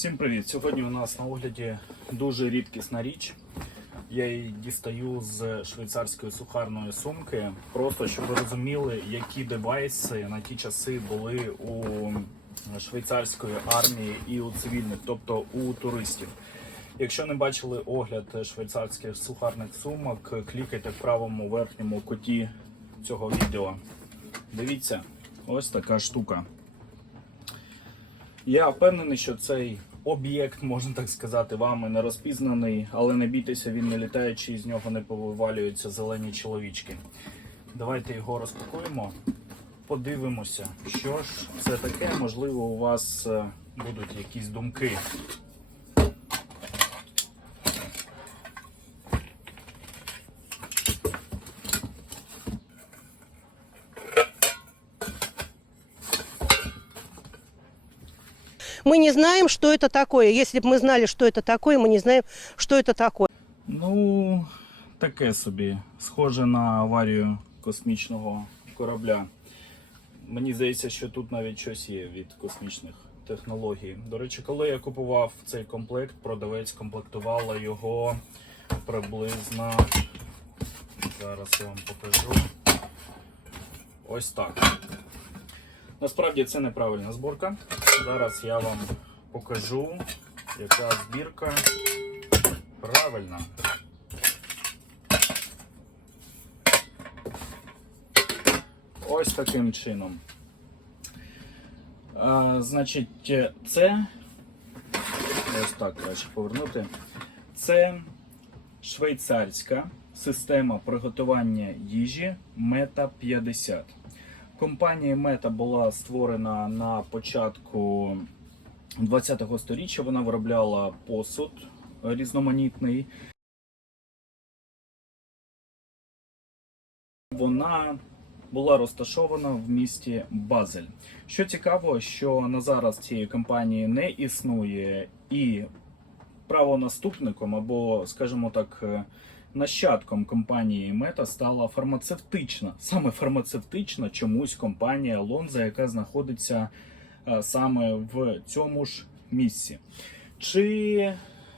Всім привіт! Сьогодні у нас на огляді дуже рідкісна річ. Я її дістаю з швейцарської сухарної сумки, просто щоб ви розуміли, які девайси на ті часи були у швейцарської армії і у цивільних, тобто у туристів. Якщо не бачили огляд швейцарських сухарних сумок, клікайте в правому верхньому куті цього відео. Дивіться, ось така штука. Я впевнений, що цей об'єкт, можна так сказати, вами не розпізнаний, але не бійтеся, він не літаючий, з нього не повивалюються зелені чоловічки. Давайте його розпакуємо, подивимося, що ж це таке. Можливо, у вас е, будуть якісь думки. Мы не знаем, что это такое. Если бы мы знали, что это такое, мы не знаем, что это такое. Ну, таке собі, схоже на аварію космічного корабля. Мені здається, що тут навіть щось є від космічних технологій. До речі, коли я купував цей комплект, продавець комплектувала його приблизно. Зараз я вам покажу. Ось так. Насправді це неправильна зборка. Зараз я вам покажу, яка збірка правильна. Ось таким чином. А, значить, це. Ось так краще повернути. Це швейцарська система приготування їжі Мета 50. Компанія Мета була створена на початку 20-го сторіччя. Вона виробляла посуд різноманітний. Вона була розташована в місті Базель. Що цікаво, що на зараз цієї компанії не існує і правонаступником або, скажімо так, е, нащадком компанії Мета стала фармацевтична, саме фармацевтична чомусь компанія Лонза, яка знаходиться е, саме в цьому ж місці. Чи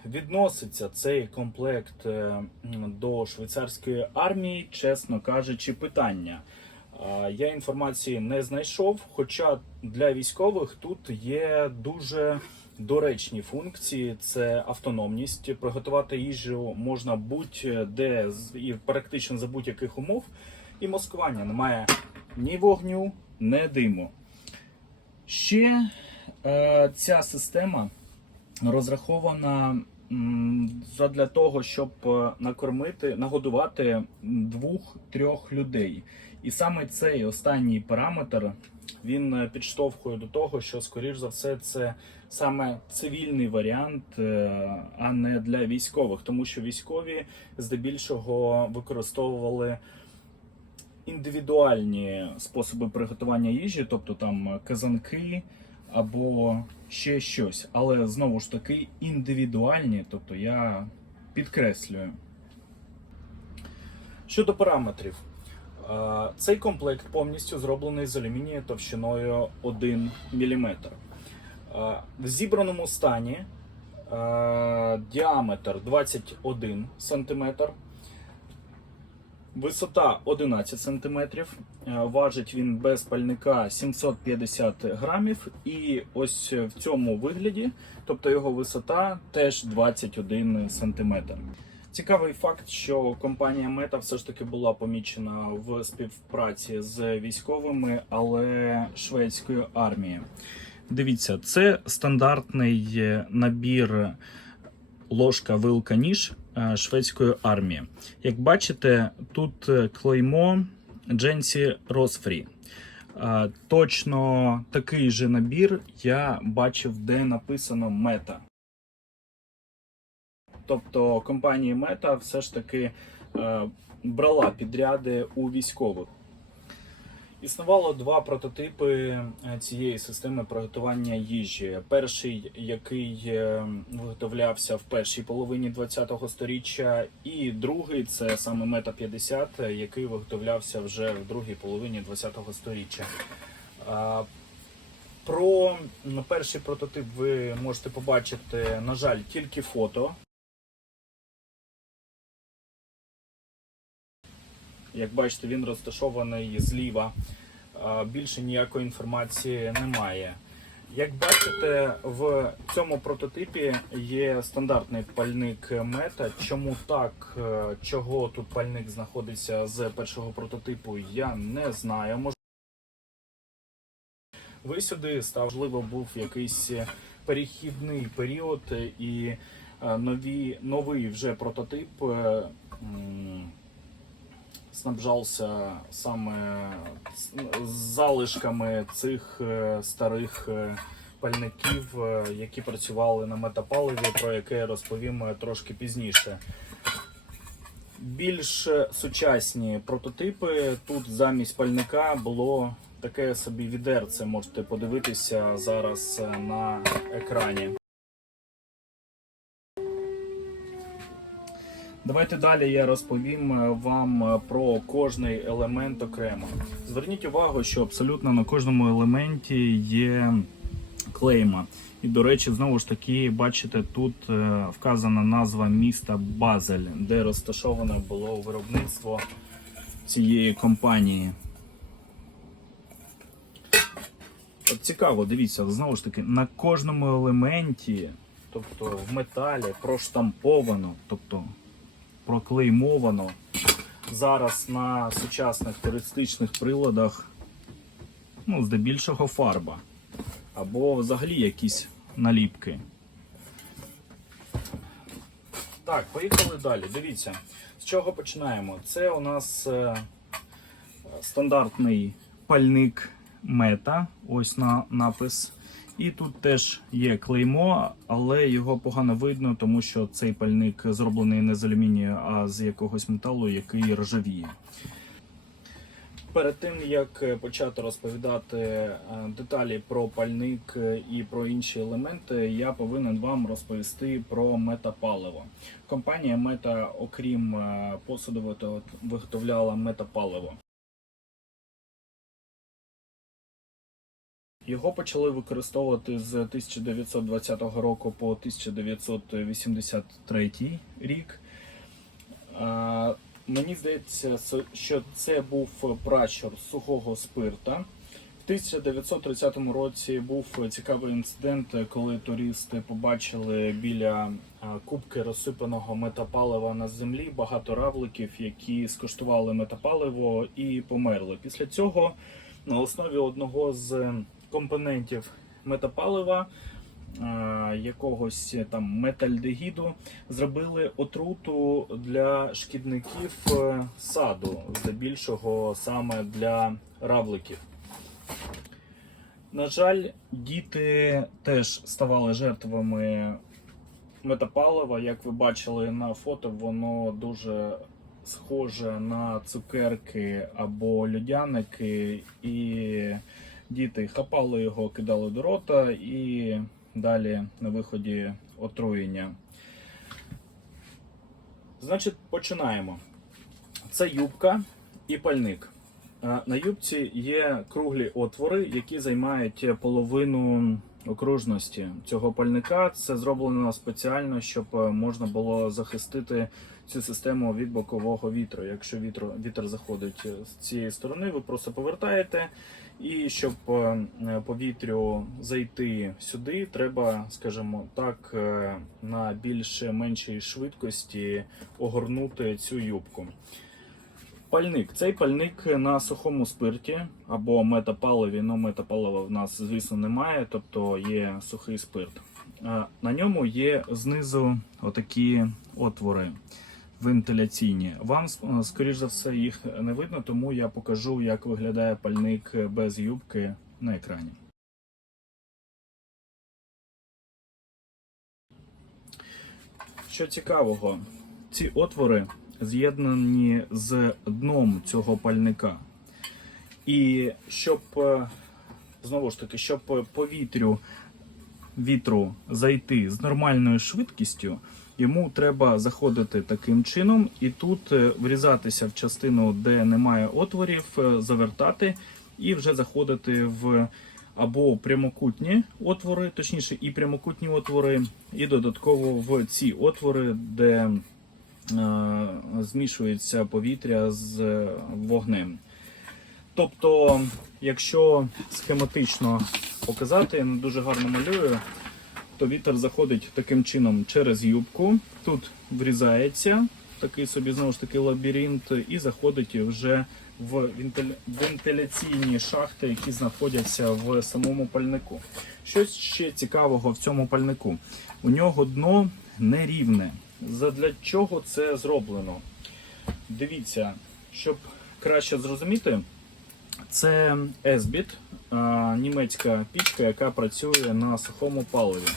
відноситься цей комплект е, до швейцарської армії, чесно кажучи, питання. Я інформації не знайшов, хоча для військових тут є дуже доречні функції: це автономність. Приготувати їжу можна будь-де і практично за будь-яких умов. І маскування немає ні вогню, ні диму. Ще е, ця система розрахована м, задля того, щоб е, накормити, нагодувати двох-трьох людей. І саме цей останній параметр він е, підштовхує до того, що, скоріш за все, це саме цивільний варіант, е, а не для військових, тому що військові здебільшого використовували індивідуальні способи приготування їжі, тобто там казанки або ще щось. Але знову ж таки індивідуальні, тобто я підкреслюю. Щодо параметрів, Е, цей комплект повністю зроблений з алюмінію товщиною 1 мм. Е, В зібраному стані е, діаметр 21 см, висота 11 см, важить він без пальника 750 грамів, і ось в цьому вигляді, тобто його висота теж 21 см. Цікавий факт, що компанія Мета все ж таки була помічена в співпраці з військовими, але шведською армією. Дивіться, це стандартний набір ложка, вилка, ніж е, шведської армії. Як бачите, тут е, клеймо Дженсі Росфрі. Е, Точно такий же набір я бачив, де написано мета. Тобто компанія Мета все ж таки брала підряди у військових. Існувало два прототипи е, цієї системи приготування їжі. Перший, який е, виготовлявся в першій половині ХХ століття, і другий це саме Мета 50, який виготовлявся вже в другій половині ХХ століття. Е, Про перший прототип ви можете побачити, на жаль, тільки фото. Як бачите, він розташований зліва. Більше ніякої інформації немає. Як бачите, в цьому прототипі є стандартний пальник мета. Чому так, е, чого тут пальник знаходиться з першого прототипу, я не знаю. Ви сюди став, можливо, був якийсь перехідний період і е, нові, новий вже прототип е, снабжався саме з залишками цих е, старих е, пальників, е, які працювали на метапаливі, про яке я розповім трошки пізніше. Більш сучасні прототипи тут замість пальника було таке собі відерце. Можете подивитися зараз на екрані. Давайте далі я розповім е, вам е, про кожний елемент окремо. Зверніть увагу, що абсолютно на кожному елементі є клейма. І, до речі, знову ж таки, бачите, тут е, вказана назва міста Базель, де розташоване було виробництво цієї компанії. От цікаво, дивіться, знову ж таки, на кожному елементі, тобто в металі, проштамповано, тобто проклеймовано. Зараз на сучасних туристичних приладах ну, здебільшого фарба. Або взагалі якісь наліпки. Так, поїхали далі. Дивіться, з чого починаємо? Це у нас е, стандартний пальник мета. Ось на напис. І тут теж є клеймо, але його погано видно, тому що цей пальник зроблений не з алюмінію, а з якогось металу, який ржавіє. Перед тим як почати розповідати е, деталі про пальник і про інші елементи, я повинен вам розповісти про метапаливо. Компанія Мета, окрім е, посуду, виготовляла метапаливо. Його почали використовувати з 1920 року по 1983 рік. Мені здається, що це був пращур сухого спирта. В 1930 році був цікавий інцидент, коли туристи побачили біля кубки розсипаного метапалива на землі багато равликів, які скуштували метапаливо і померли. Після цього на основі одного з компонентів метапалива, якогось там метальдегіду, зробили отруту для шкідників е, саду, здебільшого саме для равликів. На жаль, діти теж ставали жертвами метапалива. Як ви бачили на фото, воно дуже схоже на цукерки або льодяники, і діти хапали його, кидали до рота і далі на виході отруєння. Значить, починаємо. Це юбка і пальник. Е, На юбці є круглі отвори, які займають половину окружності цього пальника. Це зроблено спеціально, щоб е, можна було захистити цю систему від бокового вітру. Якщо вітер, вітер заходить з цієї сторони, ви просто повертаєте. І щоб е, повітрю зайти сюди, треба, скажімо так, е, на більш меншій швидкості огорнути цю юбку. Пальник. Цей пальник на сухому спирті або метапаливі, ну метапалива в нас, звісно, немає, тобто є сухий спирт. Е, На ньому є знизу отакі отвори вентиляційні. Вам, е, скоріш за все, їх не видно, тому я покажу, як виглядає пальник без юбки на екрані. Що цікавого, ці отвори з'єднані з дном цього пальника. І щоб е, знову ж таки, щоб повітрю вітру зайти з нормальною швидкістю, йому треба заходити таким чином, і тут е, врізатися в частину, де немає отворів, е, завертати і вже заходити в або прямокутні отвори, точніше, і прямокутні отвори, і додатково в ці отвори, де е, змішується повітря з е, вогнем. Тобто, якщо схематично показати, я не дуже гарно малюю, то вітер заходить таким чином через юбку. Тут врізається такий собі знову ж таки лабіринт, і заходить вже в вентиля- вентиляційні шахти, які знаходяться в самому пальнику. Що ще цікавого в цьому пальнику? У нього дно нерівне. Задля чого це зроблено? Дивіться, щоб краще зрозуміти, це Esbit, німецька пічка, яка працює на сухому паливі.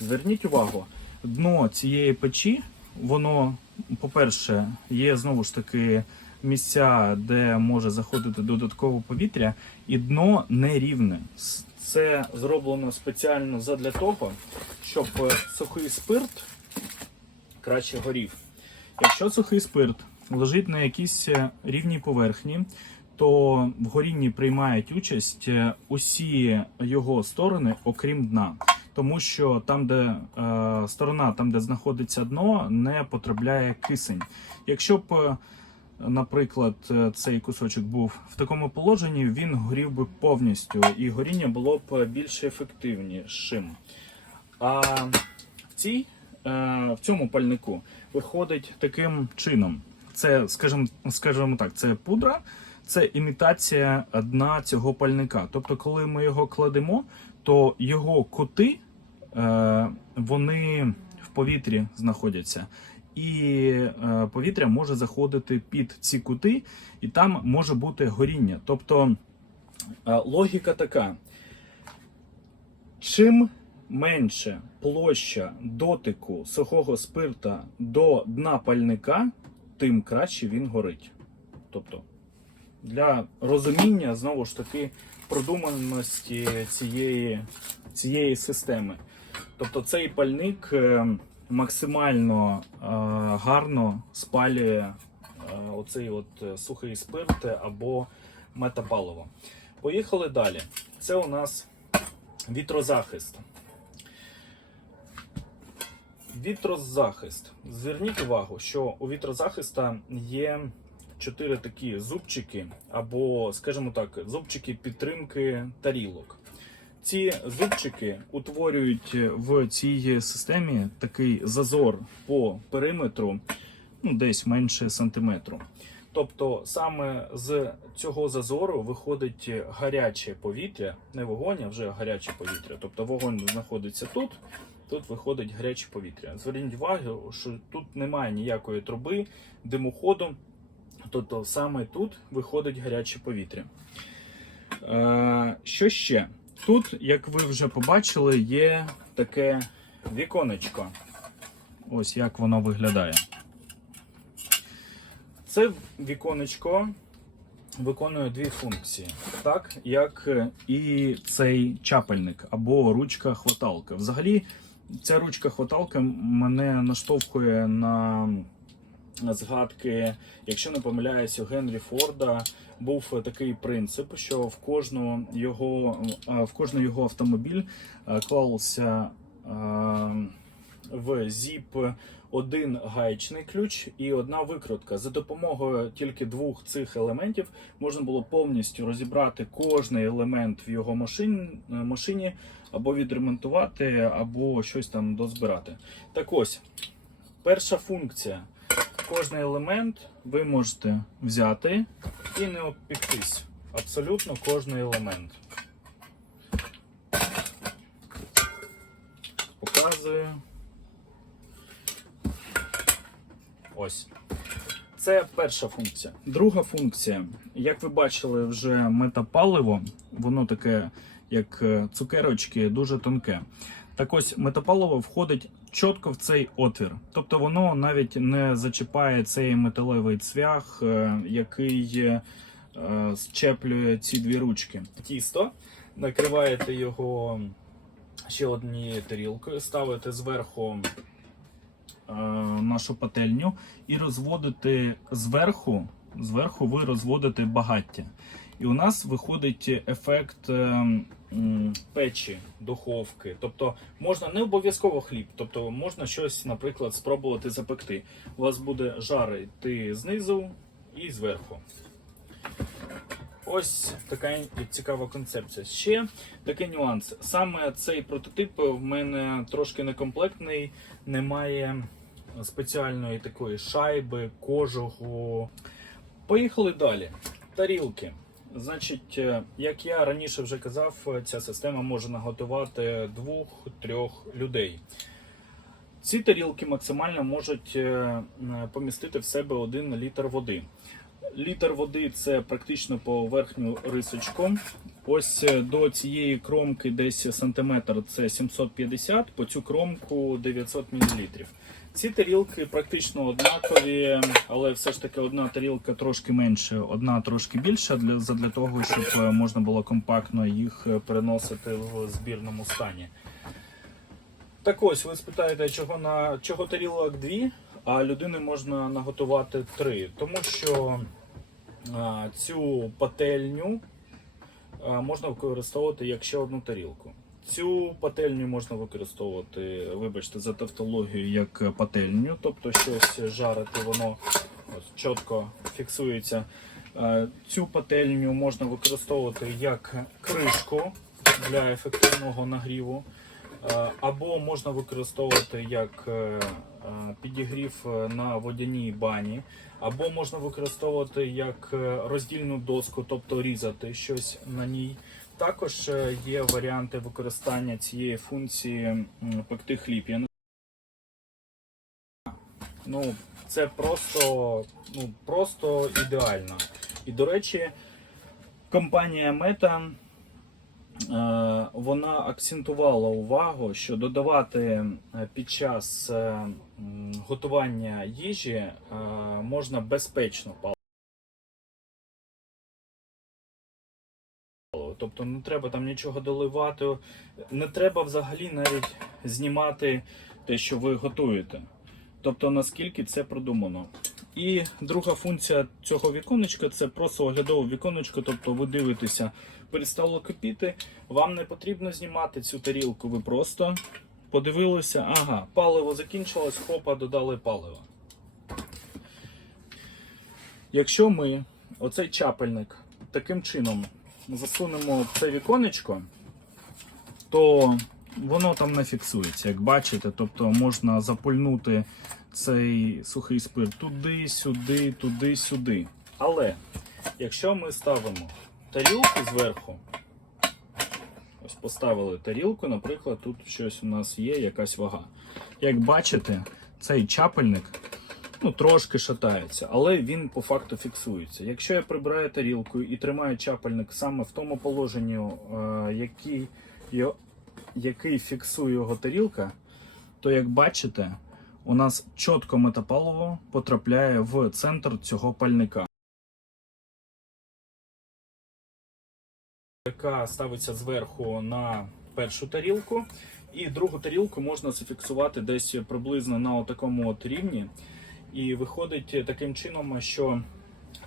Зверніть увагу, дно цієї печі, воно, по-перше, є знову ж таки місця, де може заходити додаткове повітря, і дно нерівне. С- Це зроблено спеціально задля того, щоб е, сухий спирт краще горів. Якщо сухий спирт лежить на якійсь е, рівній поверхні, то в горінні приймають участь е, усі його сторони, окрім дна. Тому що там, де е, сторона, там, де знаходиться дно, не потрапляє кисень. Якщо б, е, наприклад, е, цей кусочок був в такому положенні, він горів би повністю, і горіння було б більш ефективнішим. А в цій е, в цьому пальнику виходить таким чином. Це, скажімо, скажімо так, це пудра, це імітація дна цього пальника. Тобто, коли ми його кладемо, то його кути е, вони в повітрі знаходяться. І е, повітря може заходити під ці кути, і там може бути горіння. Тобто е, логіка така: чим менше площа дотику сухого спирта до дна пальника, тим краще він горить. Тобто, для розуміння знову ж таки продуманості цієї, цієї системи. Тобто цей пальник е, максимально е, гарно спалює е, оцей от сухий спирт або метапаливо. Поїхали далі. Це у нас вітрозахист. Вітрозахист. Зверніть увагу, що у вітрозахиста є чотири такі зубчики, або, скажімо так, зубчики підтримки тарілок. Ці зубчики утворюють в цій системі такий зазор по периметру, ну, десь менше сантиметру. Тобто саме з цього зазору виходить гаряче повітря, не вогонь, а вже гаряче повітря. Тобто вогонь знаходиться тут, тут виходить гаряче повітря. Зверніть увагу, що тут немає ніякої труби, димоходу, тобто саме тут виходить гаряче повітря. Е, що ще? Тут, як ви вже побачили, є таке віконечко. Ось як воно виглядає. Це віконечко виконує дві функції, так як і цей чапельник або ручка-хваталка. Взагалі, ця ручка-хваталка мене наштовхує на згадки, якщо не помиляюсь, у Генрі Форда був такий принцип, що в кожну його в кожний його автомобіль клався в зіп один гаєчний ключ і одна викрутка. За допомогою тільки двох цих елементів можна було повністю розібрати кожний елемент в його машин, машині, або відремонтувати, або щось там дозбирати. Так ось, перша функція. Кожний елемент ви можете взяти і не обпіктись. Абсолютно кожний елемент. Показую. Ось. Це перша функція. Друга функція, як ви бачили, вже метапаливо, воно таке, як е, цукерочки, дуже тонке. Так ось метапаливо входить чітко в цей отвір. Тобто воно навіть не зачіпає цей металевий цвях, е, який е, щеплює ці дві ручки. Тісто накриваєте його ще однією тарілкою, ставите зверху е, нашу пательню і розводите зверху, зверху ви розводите багаття. І у нас виходить ефект е, печі, духовки. Тобто можна не обов'язково хліб, тобто можна щось, наприклад, спробувати запекти. У вас буде жар йти знизу і зверху. Ось така цікава концепція. Ще такий нюанс. Саме цей прототип в мене трошки некомплектний, немає спеціальної такої шайби, кожуху. Поїхали далі. Тарілки. Значить, е, як я раніше вже казав, е, ця система може наготувати двох-трьох людей. Ці тарілки максимально можуть е, помістити в себе один літр води. Літр води це практично по верхню рисочку. Ось е, до цієї кромки десь сантиметр це 750, по цю кромку 900 мл. Ці тарілки практично однакові, але все ж таки одна тарілка трошки менше, одна трошки більша для, задля того, щоб е, можна було компактно їх е, переносити в збірному стані. Так ось, ви спитаєте, чого на чого тарілок дві, а людини можна наготувати три. Тому що а, цю пательню можна використовувати як ще одну тарілку. Цю пательню можна використовувати, вибачте, за тавтологію, як пательню, тобто щось жарити, воно чітко фіксується. Е, Цю пательню можна використовувати як кришку для ефективного нагріву, е, або можна використовувати як е, е, підігрів е, на водяній бані, або можна використовувати як е, роздільну доску, тобто різати щось на ній. Також е, є варіанти використання цієї функції пекти хліб. Ну, це просто, ну, просто ідеально. І, до речі, компанія Meta е, вона акцентувала увагу, що додавати е, під час е, готування їжі е, можна безпечно паливо. Тобто не треба там нічого доливати, не треба взагалі навіть знімати те, що ви готуєте. Тобто наскільки це продумано. І друга функція цього віконечка це просто оглядове віконечко, тобто ви дивитеся, перестало кипіти, вам не потрібно знімати цю тарілку, ви просто подивилися, ага, паливо закінчилось, хопа, додали паливо. Якщо ми оцей чапельник таким чином засунемо в це віконечко, то воно там не фіксується, як бачите. Тобто можна запульнути цей сухий спирт туди, сюди, туди, сюди. Але якщо ми ставимо тарілку зверху, ось поставили тарілку, наприклад, тут щось у нас є, якась вага. Як бачите, цей чапельник ну, трошки шатається, але він по факту фіксується. Якщо я прибираю тарілку і тримаю чапельник саме в тому положенні, е, який, який фіксує його тарілка, то як бачите, у нас чітко метапаливо потрапляє в центр цього пальника. Яка ставиться зверху на першу тарілку, і другу тарілку можна зафіксувати десь приблизно на такому от рівні. І виходить таким чином, що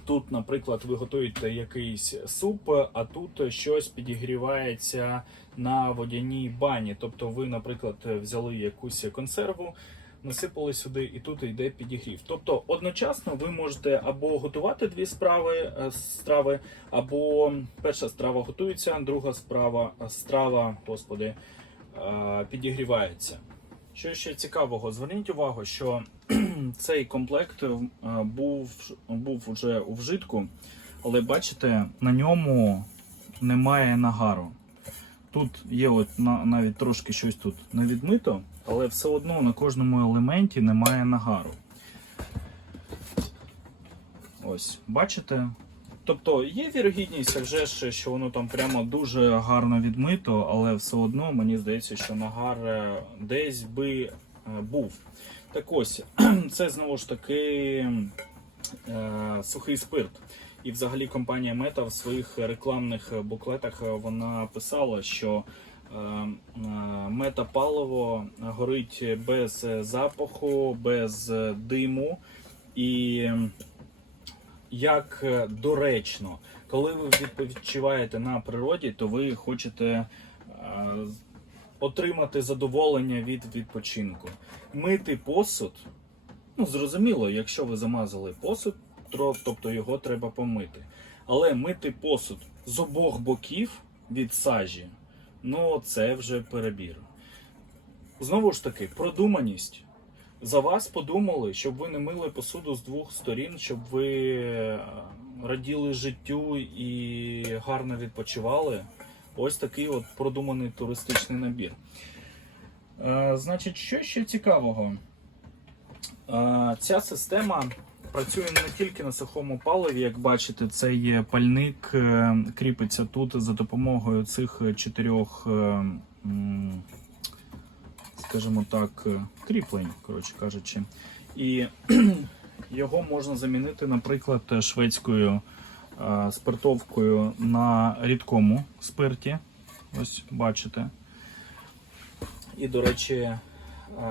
тут, наприклад, ви готуєте якийсь суп, а тут щось підігрівається на водяній бані. Тобто ви, наприклад, взяли якусь консерву, насипали сюди, і тут йде підігрів. Тобто одночасно ви можете або готувати дві справи е, страви, або перша страва готується, друга справа страва, господи, е, підігрівається. Що ще цікавого, зверніть увагу, що цей комплект е, був, був вже у вжитку, але бачите, на ньому немає нагару. Тут є от навіть трошки щось тут не відмито, але все одно на кожному елементі немає нагару. Ось, бачите? Тобто є вірогідність, вже що воно там прямо дуже гарно відмито, але все одно мені здається, що нагар е, десь би е, був. Так ось, це знову ж таки е, сухий спирт. І взагалі компанія Мета в своїх рекламних буклетах вона писала, що е, е, мета паливо горить без запаху, без диму і як е, доречно. Коли ви відпочиваєте на природі, то ви хочете е, отримати задоволення від відпочинку. Мити посуд, ну зрозуміло, якщо ви замазали посуд, тобто його треба помити. Але мити посуд з обох боків від сажі, ну це вже перебір. Знову ж таки, продуманість. За вас подумали, щоб ви не мили посуду з двох сторін, щоб ви е, раділи життю і гарно відпочивали. Ось такий от продуманий туристичний набір. Е, значить, що ще цікавого? Е, ця система працює не тільки на сухому паливі, як бачите, цей пальник е, кріпиться тут за допомогою цих чотирьох, е, скажімо так, е, кріплень, коротше кажучи. І його можна замінити, наприклад, шведською спиртовкою на рідкому спирті. Ось бачите. І, до речі,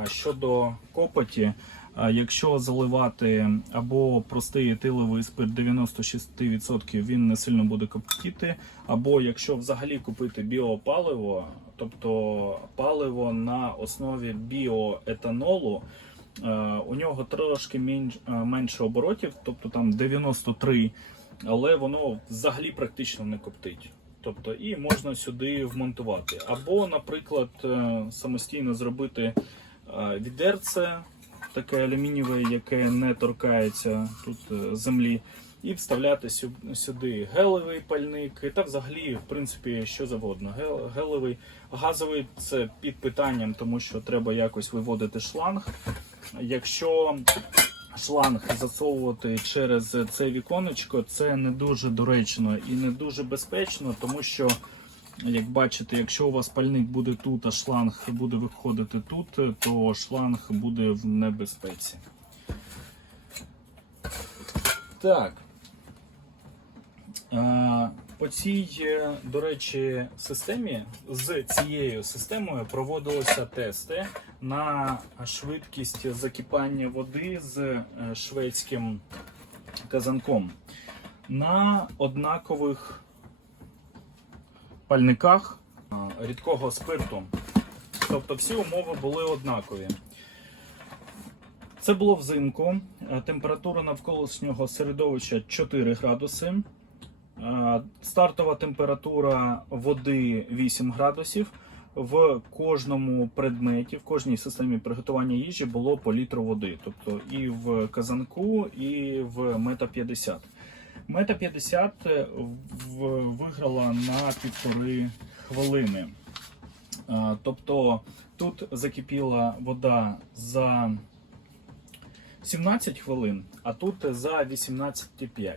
щодо копоті, якщо заливати або простий етиловий спирт 96%, він не сильно буде коптіти. Або якщо взагалі купити біопаливо, тобто паливо на основі біоетанолу, е, у нього трошки е, менше оборотів, тобто там 93, але воно взагалі практично не коптить. Тобто і можна сюди вмонтувати. Або, наприклад, е, самостійно зробити відерце, таке алюмінієве, яке не торкається тут е, землі, і вставляти сюди гелевий пальник, та взагалі, в принципі, що завгодно. Гел- Гелевий, газовий це під питанням, тому що треба якось виводити шланг. Якщо шланг засовувати через це віконечко, це не дуже доречно і не дуже безпечно, тому що, як бачите, якщо у вас пальник буде тут, а шланг буде виходити тут, то шланг буде в небезпеці. Так. Е, По цій, е, до речі, системі з цією системою проводилися тести на швидкість закипання води з е, шведським казанком на однакових пальниках рідкого спирту. Тобто всі умови були однакові. Це було взимку. Е, Температура навколишнього середовища 4 градуси. Е, Стартова температура води 8 градусів. В кожному предметі, в кожній системі приготування їжі було по літру води. Тобто і в казанку, і в мета 50. Мета 50 е, виграла на півтори хвилини. Е, Тобто тут закипіла вода за 17 хвилин, а тут за 18,5.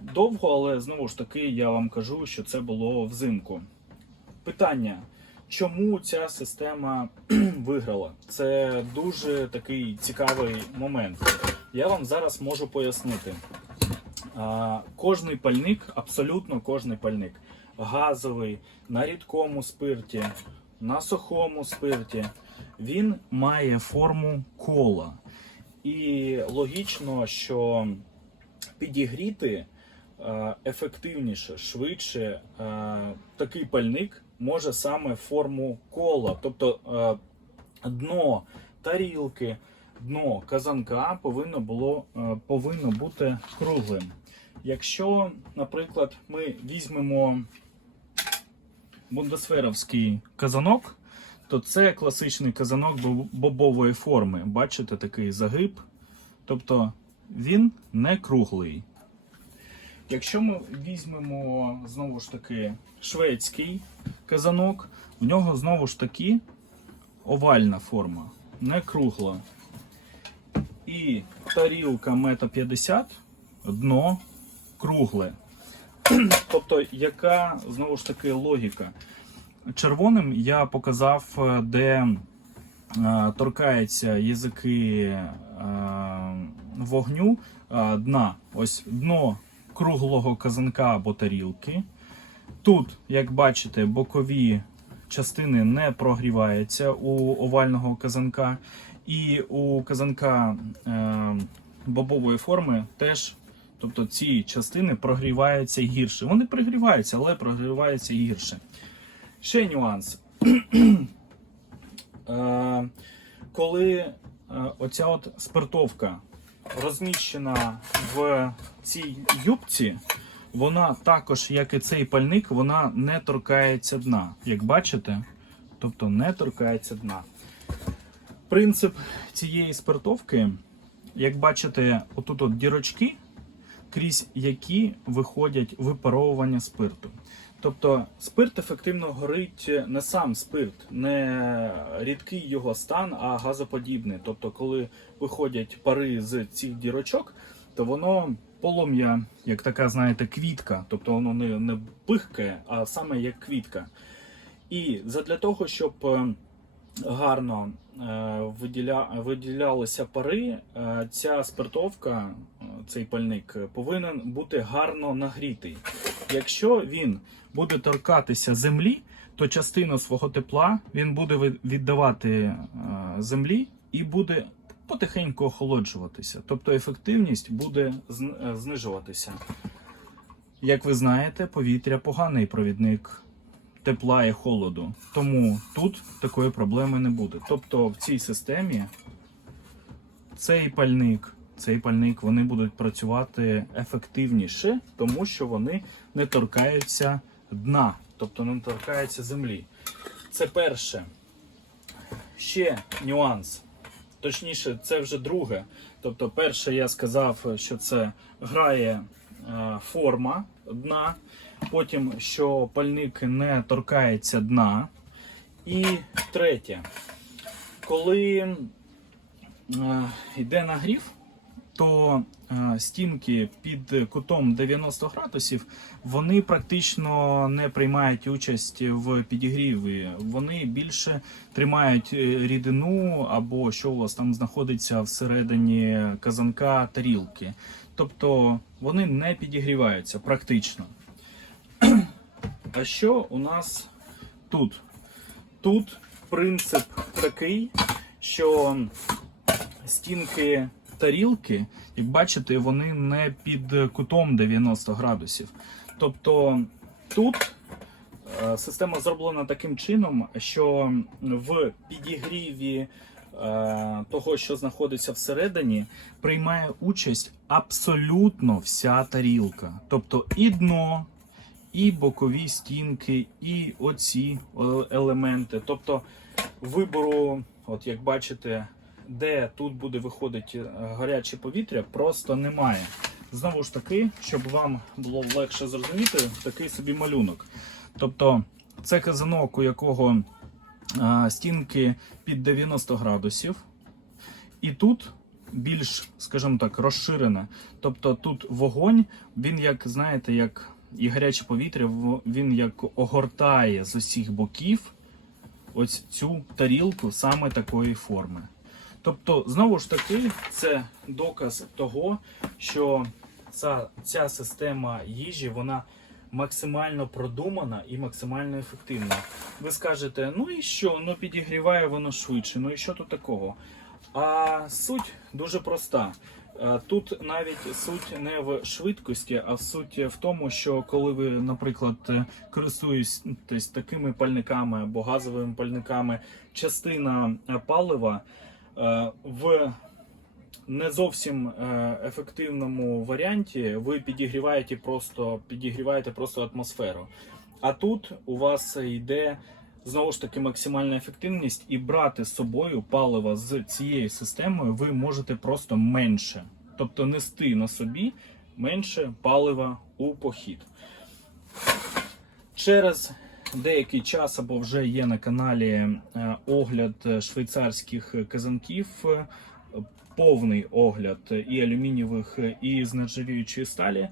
Довго, але знову ж таки я вам кажу, що це було взимку. Питання: чому ця система виграла? Це дуже такий цікавий момент. Я вам зараз можу пояснити. Кожний пальник, абсолютно кожний пальник, газовий, на рідкому спирті, на сухому спирті, він має форму кола. І логічно, що підігріти е, ефективніше, швидше е, такий пальник може саме форму кола. Тобто е, дно тарілки, дно казанка повинно, було, повинно бути круглим. Якщо, наприклад, ми візьмемо бундесверовський казанок, то це класичний казанок бобової форми. Бачите, такий загиб. Тобто він не круглий. Якщо ми візьмемо знову ж таки шведський казанок, в нього знову ж таки овальна форма, не кругла. І тарілка мета 50, дно кругле. Тобто, яка знову ж таки логіка? Червоним я показав, е, де е, торкаються язики е, вогню е, дна. Ось дно круглого казанка або тарілки. Тут, як бачите, бокові частини не прогріваються у овального казанка, і у казанка е, бобової форми теж Тобто ці частини прогріваються гірше. Вони прогріваються, але прогріваються гірше. Ще нюанс. Е, Коли е, оця от спиртовка розміщена в цій юбці, вона також, як і цей пальник, вона не торкається дна. Як бачите, тобто не торкається дна. Принцип цієї спиртовки, як бачите, отут от дірочки, крізь які виходять випаровування спирту. Тобто спирт ефективно горить не сам спирт, не рідкий його стан, а газоподібний. Тобто, коли виходять пари з цих дірочок, то воно полум'я, як така, знаєте, квітка, тобто воно не, не пихкає, а саме як квітка. І задля того, щоб е, гарно е, виділя, виділялися пари, е, ця спиртовка, цей пальник, е, повинен бути гарно нагрітий. Якщо він буде торкатися землі, то частину свого тепла він буде віддавати е, землі і буде потихеньку охолоджуватися. Тобто ефективність буде е, знижуватися. Як ви знаєте, повітря поганий провідник тепла і холоду. Тому тут такої проблеми не буде. Тобто в цій системі цей пальник, цей пальник вони будуть працювати ефективніше, тому що вони не торкаються дна, тобто не торкаються землі. Це перше. Ще нюанс. Точніше, це вже друге. Тобто, перше, я сказав, що це грає е, форма дна, потім, що пальник не торкається дна. І третє, коли е, йде нагрів, то е, стінки під кутом 90 градусів вони практично не приймають участь в підігріві. Вони більше тримають е, рідину або що у вас там знаходиться всередині казанка тарілки. Тобто вони не підігріваються практично. А що у нас тут? Тут принцип такий, що стінки тарілки, як бачите, вони не під кутом 90 градусів. Тобто тут е, система зроблена таким чином, що в підігріві е, того, що знаходиться всередині, приймає участь абсолютно вся тарілка. Тобто і дно, і бокові стінки, і оці е, елементи. Тобто вибору, от як бачите, де тут буде виходити е, гаряче повітря, просто немає. Знову ж таки, щоб вам було легше зрозуміти, такий собі малюнок. Тобто, це казанок, у якого а, стінки під 90 градусів, і тут більш, скажімо так, розширене. Тобто тут вогонь, він як, знаєте, як і гаряче повітря, він як огортає з усіх боків ось цю тарілку саме такої форми. Тобто, знову ж таки, це доказ того, що ця, ця система їжі вона максимально продумана і максимально ефективна. Ви скажете, ну і що? Ну підігріває воно швидше. Ну і що тут такого? А суть дуже проста. Е, Тут навіть суть не в швидкості, а суть в тому, що коли ви, наприклад, е, користуєтесь такими пальниками або газовими пальниками, частина е, палива в не зовсім е, ефективному варіанті ви підігріваєте просто, підігріваєте просто атмосферу. А тут у вас йде знову ж таки максимальна ефективність, і брати з собою паливо з цією системою ви можете просто менше. Тобто нести на собі менше палива у похід. Через деякий час або вже є на каналі е, огляд е, швейцарських казанків, е, повний огляд і алюмінієвих, і з нержавіючої сталі.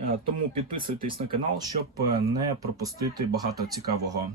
Е, Тому підписуйтесь на канал, щоб е, не пропустити багато цікавого.